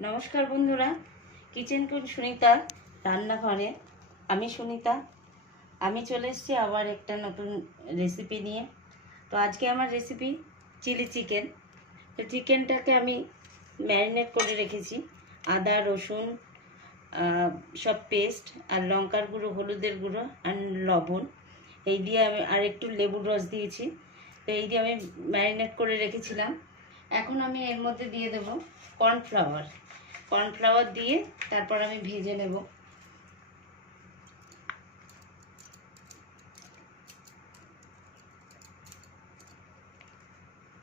नमस्कार बंधुरा किचेन कुइन सुनीता रान्नाघरे आमी सुनीता आमी चले एसेछि आबार एकटा नतून रेसिपि निये। तो आज के आमार रेसिपि चिली चिकेन। तो चिकेनटाके आमी मैरिनेट करे रेखेछि आदा रसुन सब पेस्ट और लंकार गुঁড়ো हलुदेर गुঁড়ো और लवण এই দিয়ে আমি আর একটু লেবুর রস দিয়েছি। তো এই দিয়ে আমি ম্যারিনেট করে রেখেছিলাম। এখন আমি এর মধ্যে দিয়ে দেব কর্নফ্লাওয়ার দিয়ে তারপর আমি ভেজে নেব।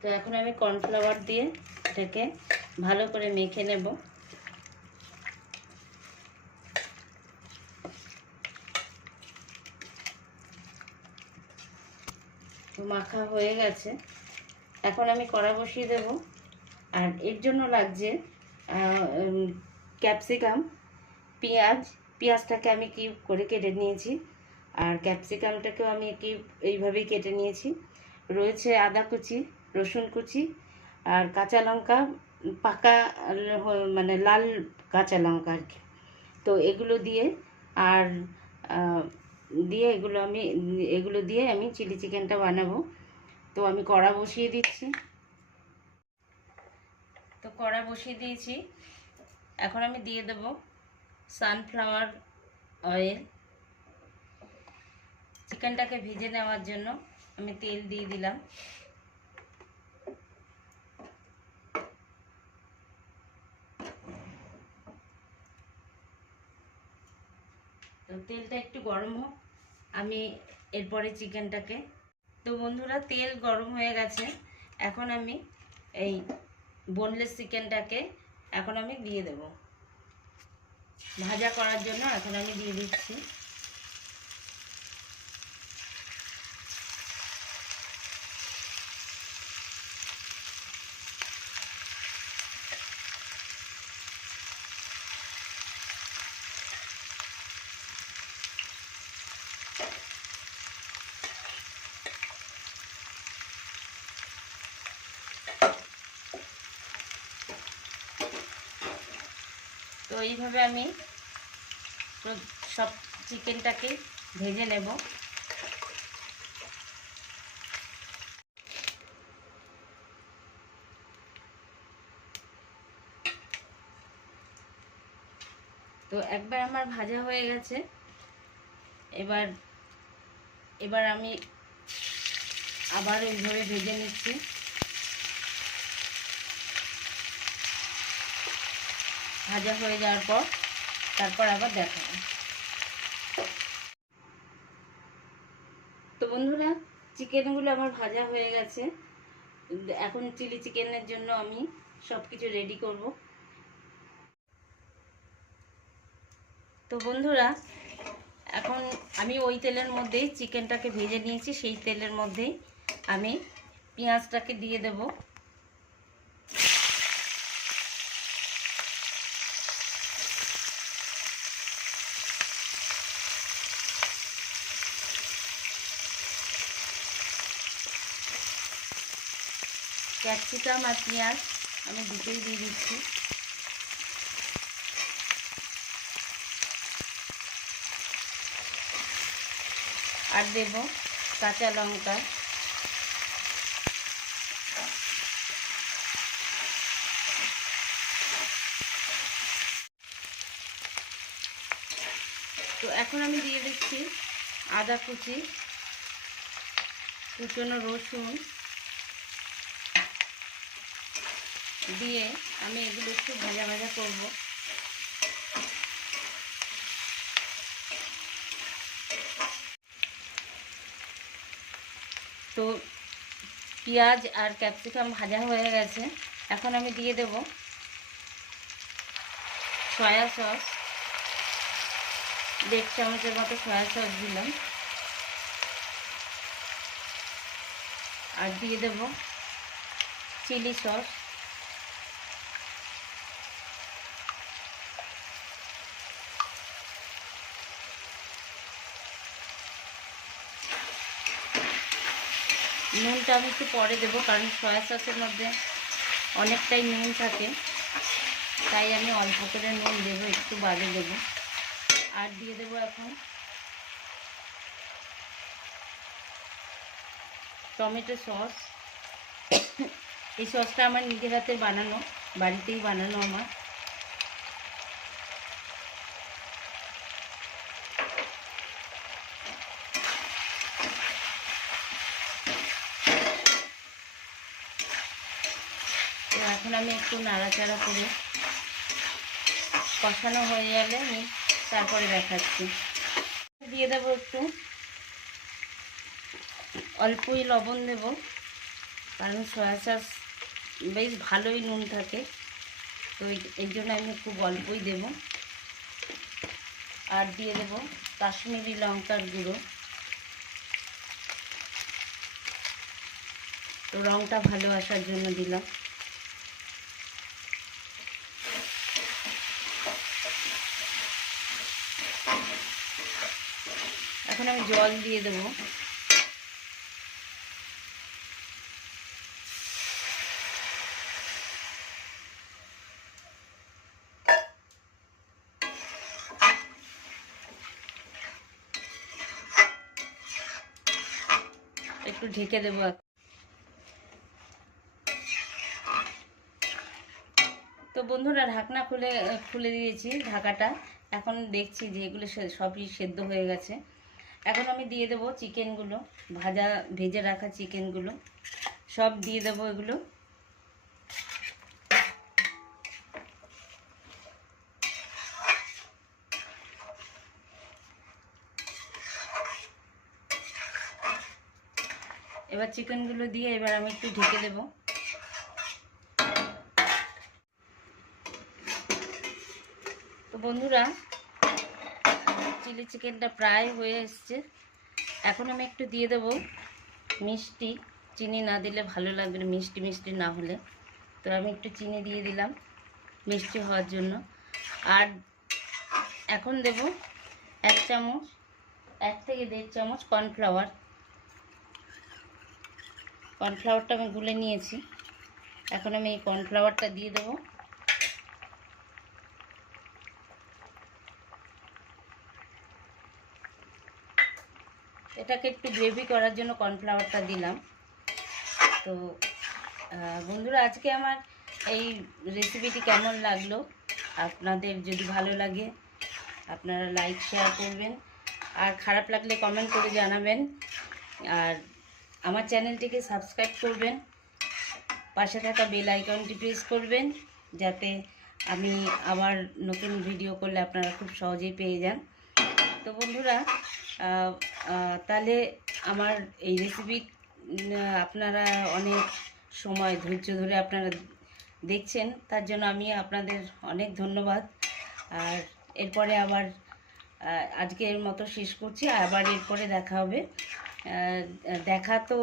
তো এখন আমি কর্নফ্লাওয়ার দিয়ে এটাকে ভালো করে মেখে নেব। মাখা হয়ে গেছে, এখন আমি কড়া বসিয়ে দেব। আর এর জন্য লাগছে ক্যাপসিকাম, পেঁয়াজটাকে আমি কিউব করে কেটে নিয়েছি আর ক্যাপসিকামটাকেও আমি কিউব এইভাবেই কেটে নিয়েছি। রয়েছে আদা কুচি, রসুন কুচি আর কাঁচা লঙ্কা, পাকা মানে লাল কাঁচা লঙ্কা আর কি। তো এগুলো দিয়ে আর এগুলো দিয়ে আমি চিলি চিকেনটা বানাবো। তো আমি কড়া বসিয়ে দিচ্ছি। তো কড়া বসিয়ে দিয়েছি, এখন আমি দিয়ে দেব সানফ্লাওয়ার অয়েল। চিকেনটাকে ভেজে নেওয়ার জন্য আমি তেল দিয়ে দিলাম। তো তেলটা একটু গরম হোক, আমি এরপরে চিকেনটাকে। তো বন্ধুরা তেল গরম হয়ে গেছে, এখন আমি এই বোনলেস চিকেনটাকে এখন আমি দিয়ে দেব ভাজা করার জন্য। এখন আমি দিয়ে দিচ্ছি। তো এইভাবে আমি সব চিকেনটাকে ভেজে নেব। তো একবার আমার ভাজা হয়ে গেছে, এবার আমি আবার এইভাবে ভেজে নিচ্ছি। ভাজা হয়ে যাওয়ার পর তারপর আবার দেখাবো। তো বন্ধুরা চিকেনগুলো আমার ভাজা হয়ে গেছে, এখন চিলি চিকেনের জন্য আমি সব কিছু রেডি করব। তো বন্ধুরা এখন আমি ওই তেলের মধ্যেই চিকেনটাকে ভেজে নিয়েছি, সেই তেলের মধ্যেই আমি পেঁয়াজটাকে দিয়ে দেব। ক্যাপসিকাম আর পেঁয়াজ আমি দুটোই দিয়ে দিচ্ছি। আর দেব কাঁচা লঙ্কা। তো এখন আমি দিয়ে দিচ্ছি আদা কুচি, কুচনো রসুন দিয়ে আমি এগুলো একটু ভাজা ভাজা করব। তো পেঁয়াজ আর ক্যাপসিকাম ভাজা হয়ে গেছে, এখন আমি দিয়ে দেব সয়া সস। 1.5 চামচের মতো সয়া সস দিলাম। আর দিয়ে দেব চিলি সস। নুনটা আমি একটু পরে দেবো, কারণ সয়া সসের মধ্যে অনেকটাই নুন থাকে। তাই আমি অল্প করে নুন দেবো, একটু বাদে দেবো। আর দিয়ে দেবো এখন টমেটো সস। এই সসটা আমার নিজের হাতে বানানো, বাড়িতেই বানানো আমার। তো এখন আমি একটু নাড়াচাড়া করে কষানো হয়ে গেলে আমি তারপরে দেখাচ্ছি। দিয়ে দেবো একটু অল্পই লবণ দেব, কারণ সয়া সস বেশ ভালোই নুন থাকে, তো এই জন্য আমি খুব অল্পই দেব। আর দিয়ে দেব কাশ্মীরি লঙ্কার গুঁড়ো, তো রঙটা ভালো আসার জন্য দিলাম। এখন আমি জল দিয়ে দেবো। একটু ঢেকে দেবো। তো বন্ধুরা ঢাকনা খুলে দিয়েছি ঢাকাটা। এখন দেখছি যে এগুলো সবই সেদ্ধ হয়ে গেছে। এখন আমি দিয়ে দেবো চিকেনগুলো, ভেজে রাখা চিকেনগুলো সব দিয়ে দেবো এগুলো। এবার চিকেনগুলো দিয়ে এবার আমি একটু ঢেকে দেব। তো বন্ধুরা চিলি চিকেনটা প্রায় হয়ে এসছে। এখন আমি একটু দিয়ে দেব মিষ্টি। চিনি না দিলে ভালো লাগবে না, মিষ্টি মিষ্টি না হলে, তো আমি একটু চিনি দিয়ে দিলাম মিষ্টি হওয়ার জন্য। আর এখন দেব 1 চামচ, 1 থেকে 1.5 চামচ কর্নফ্লাওয়ার। কর্নফ্লাওয়ারটা আমি গুলে নিয়েছি, এখন আমি এই কর্নফ্লাওয়ারটা দিয়ে দেবো। এটাকে একটু গ্রেভি করার জন্য কর্নফ্লাওয়ারটা দিলাম। তো বন্ধুরা আজকে আমার এই রেসিপিটি কেমন লাগলো, আপনাদের যদি ভালো লাগে আপনারা লাইক শেয়ার করবেন, আর খারাপ লাগলে কমেন্ট করে জানাবেন। আর আমার চ্যানেলটিকে সাবস্ক্রাইব করবেন, পাশে থাকা বেল আইকনটি প্রেস করবেন, যাতে আমি আবার নতুন ভিডিও করলে আপনারা খুব সহজেই পেয়ে যান। তো বন্ধুরা তাহলে আমার এই রেসিপি আপনারা অনেক সময় ধৈর্য ধরে আপনারা দেখছেন, তার জন্য আমি আপনাদের অনেক ধন্যবাদ। আর এরপরে আবার আজকের মতো শেষ করছি, আবার এরপরে দেখা হবে। দেখা তো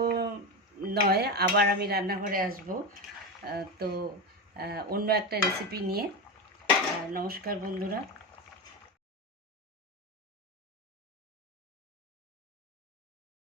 নয়, আবার আমি রান্নাঘরে আসব, তো অন্য একটা রেসিপি নিয়ে। নমস্কার বন্ধুরা।